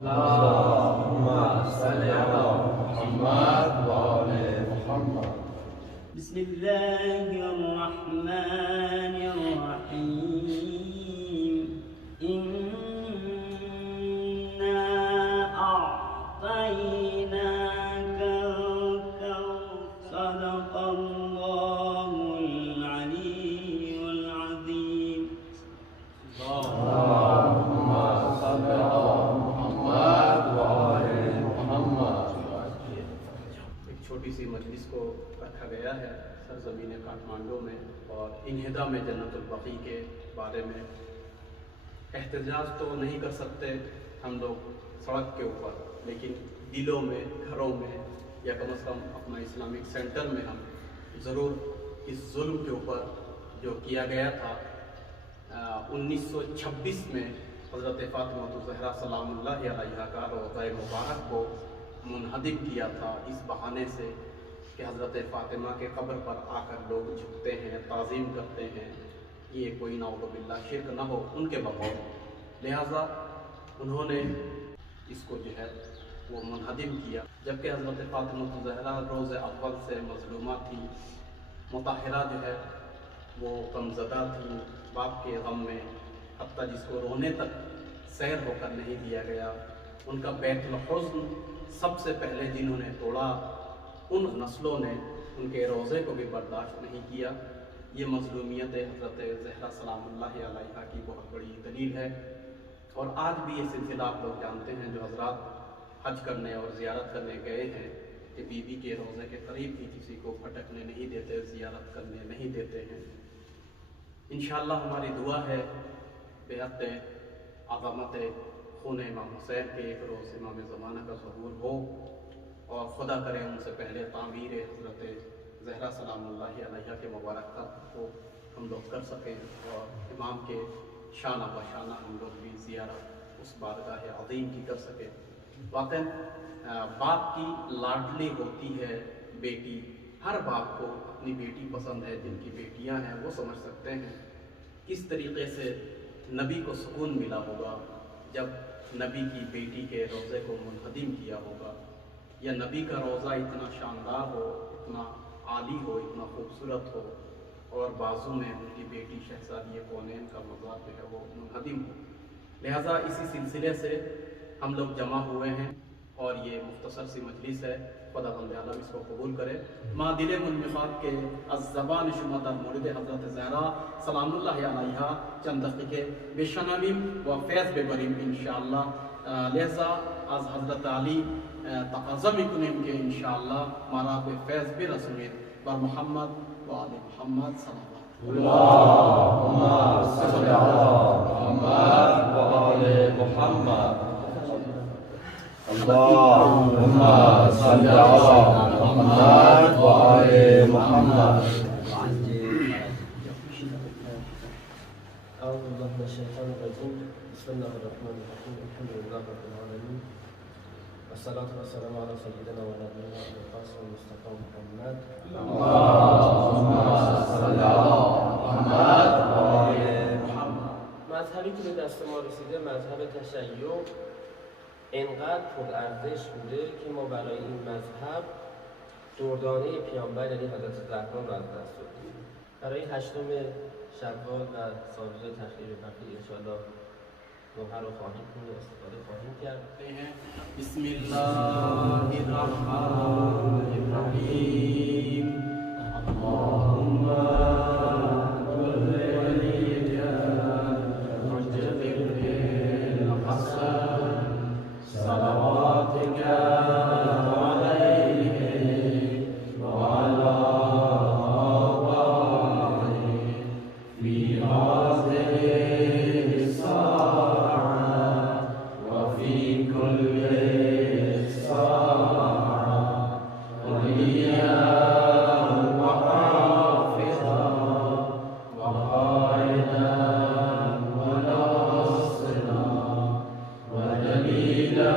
اللهم صل على محمد وآل محمد. بسم الله الرحمن الرحيم. إنا أعطيناك الكوثر. صدق الله العلي العظيم. اللهم صل على محمد وآل محمد. ایک چھوٹی سی مجلس کو رکھا گیا ہے سرزمین کاٹھمانڈو میں، اور انہدا میں جنت البقیع کے بارے میں احتجاج تو نہیں کر سکتے ہم لوگ سڑک کے اوپر، لیکن دلوں میں، گھروں میں، یا کم از کم اپنا اسلامک سینٹر میں ہم ضرور اس ظلم کے اوپر جو کیا گیا تھا 1926 میں حضرت فاطمہ الزہرا سلام اللہ علیہا کا روضہ مبارک کو منہدم کیا تھا، اس بہانے سے کہ حضرت فاطمہ کے قبر پر آ کر لوگ جھکتے ہیں، تعظیم کرتے ہیں، یہ کوئی نعوذ باللہ شرک نہ ہو ان کے بغیر، لہٰذا انہوں نے اس کو جو ہے وہ منہدم کیا. جبکہ حضرت فاطمہ الزہرا روز اول سے مظلومہ تھی، مطہرہ جو ہے وہ غمزدہ تھی باپ کے غم میں، حتیٰ جس کو رونے تک سیر ہو کر نہیں دیا گیا. ان کا بیت الحزن سب سے پہلے جنہوں نے توڑا ان نسلوں نے ان کے روضے کو بھی برداشت نہیں کیا. یہ مظلومیت حضرت زہرا سلام اللہ علیہا کی بہت بڑی دلیل ہے. اور آج بھی یہ سلسلہ آپ لوگ جانتے ہیں، جو حضرات حج کرنے اور زیارت کرنے گئے ہیں کہ بی بی کے روضے کے قریب بھی کسی کو پھٹکنے نہیں دیتے، زیارت کرنے نہیں دیتے ہیں. انشاءاللہ ہماری دعا ہے بیعت عظمت خون امام حسین کے ایک روز امام زمانہ کا ظہور ہو، اور خدا کرے ان سے پہلے تعمیر حضرت زہرا سلام اللہ علیہا کے مبارک قبر کو ہم لوگ کر سکیں، اور امام کے شانہ بشانہ ہم لوگ بھی زیارت اس بارگاہ عظیم کی کر سکیں. واقعاً باپ کی لاڈلی ہوتی ہے بیٹی، ہر باپ کو اپنی بیٹی پسند ہے، جن کی بیٹیاں ہیں وہ سمجھ سکتے ہیں کس طریقے سے نبی کو سکون ملا ہوگا جب نبی کی بیٹی کے روضے کو منہدم کیا ہوگا، یا نبی کا روضہ اتنا شاندار ہو، اتنا عالی ہو، اتنا خوبصورت ہو، اور بازو میں ان کی بیٹی شہزادی کونین کا مزار جو ہے وہ منہدم ہو. لہٰذا اسی سلسلے سے ہم لوگ جمع ہوئے ہیں، اور یہ مختصر سی مجلس ہے، خدا بند عالم اس کو قبول کرے. ما دل منمخات کے از زبان شما در مورد حضرت زہرا سلام اللہ علیہا چند دقیقه بشنویم و فیض ببریم انشاءاللہ. لہذا از حضرت علی تقاضا میکنیم که انشاءاللہ ما را به فیض برسونید. بر محمد و آل محمد صلی اللہ. اللهم صل على محمد وآل محمد. اللهم صل على محمد وآل محمد. أعوذ بالله من الشيطان الرجيم. بسم الله الرحمن الرحيم. الحمد لله رب العالمين، والصلاة والسلام على سيدنا ونبينا أبي القاسم المصطفى محمد. اللهم صل على محمد وآل محمد. مذهبی که به دست ما رسیده، مذهب تشیع، اینقدر پرارزش بوده که ما برای این مذهب دردانه پیامبر یعنی حضرت زهرا را از دست دادیم. برای 8 شوال و سابقه تخییر بقیه انشاءالله گوهر رو خواهیم کنیم، استفاده خواهیم کرد. بسم الله الرحمن الرحیم. اللهم كل وليك حجة ابن الحسن صلواتك عليه وعلى آبائه في هذه الساعة وفي كل ساعة وليا وحافظا وقائدا وناصرا ودليلا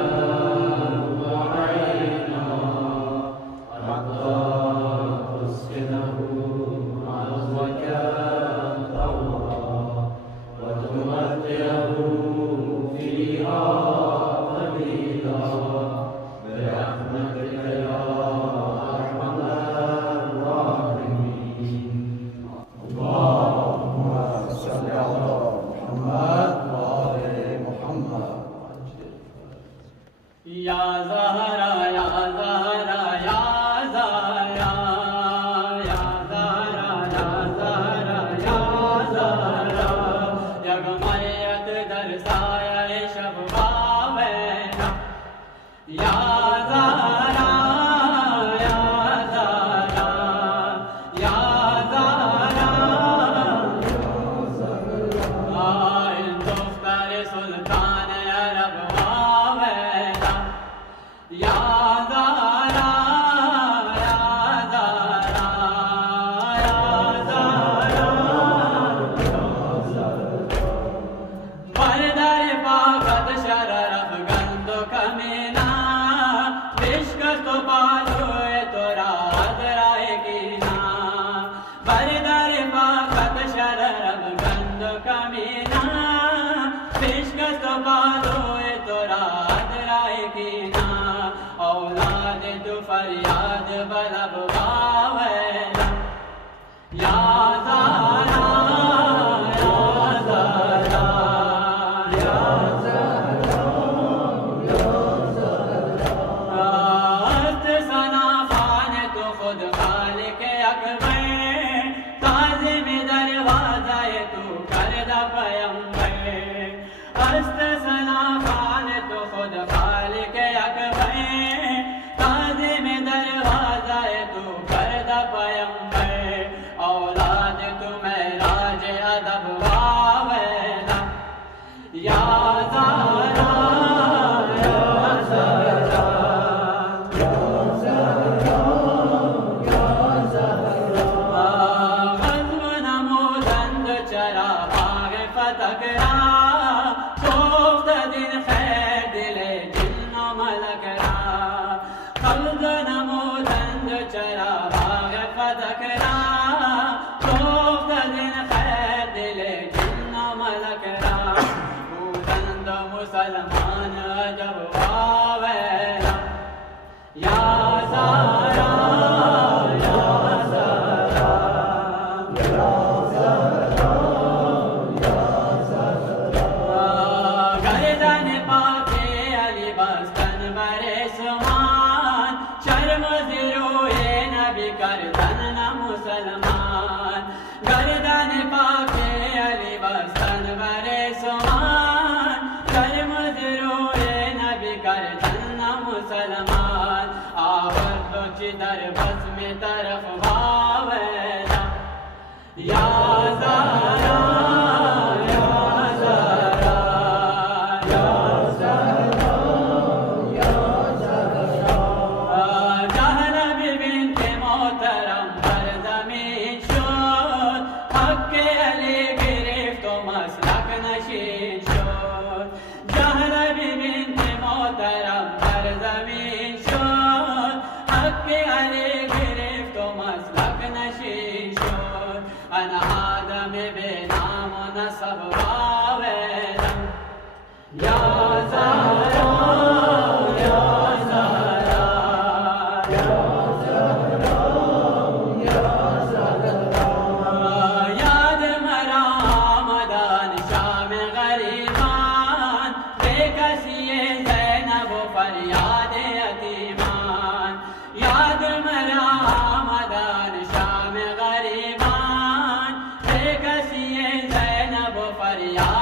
وعينا حتى تسكنه عزك طورا وتمتعه فيها قليلا یا زہرا یا زہرا یا زہرا یا زہرا یا زہرا یا زہرا یگمیت در سایہ شب باوینا یا زہرا یا زہرا یا زہرا این دختر سلطان عرب باوینا یا زہرا یا زہرا یا زہرا بردر پاکت شرف گند و کمینا بشکست و پالوئے تو رات رائے گینا بردر پاکت شرف گند و کمینا بشکست و پالوئے تو رات رائے گینا اولاد تو فریاد بلب باوینا یا زہرا یا زہرا یا است ثنا خان تو خود خالق اکبر تعظیم دروازہ تو کردہ پیمبر است ثنا خان تو خود خالق اکبر تعظیم دروازہ تو کردہ پیمبر اولاد تو معراج ادب واوینا یا زہرا یا زہرا غزو نمودند چرا باغ فتح را گفت دین خیر دل جن و ملک را غزو نمودند چرا باغ فتح را گفت دین خیر دل جن و ملک را بودند مسلمان عجب واوینا یا زہرا یا زہرا گردن پاک علی بستن بر سمان شرم زروئے نبی کردن نہ مسلمان گردن پاک علی بستن بر سمان شرم زروئے نبی کردن نہ مسلمان آورد و چی در بس میں طرف واوینا یا زہرا یا زہرا یا زہرا زہرا بنت محترم بر زمین شد حق علی گرفت و مسلک نشین شد زہرا بنت محترم بر زمین شد حق علی گرفت و مسلک نشین شد انا آدم بے نام و نسب واوینا یا زہرا یا زہرا یا زہرا یاد مرا آمدان شام غریبان بے کسی زینب و فریاد یتیمان یاد مرا آمدان شام غریبان بے کسی زینب و فریاد